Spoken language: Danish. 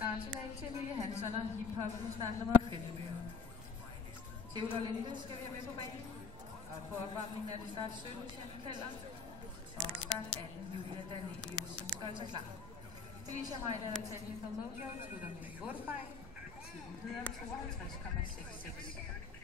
Startjournal til Emilie Hansson og hiphop med start nummer 5. Theodor Linde skal vi have med på banen. Og på opvarmningen er det start 17 Jeanne Keller og start 18 Julia Danelius, som skal altså klar. Felicia Maida og Technical Mojo slutter med 8 fejl. Tiden hedder 52,66.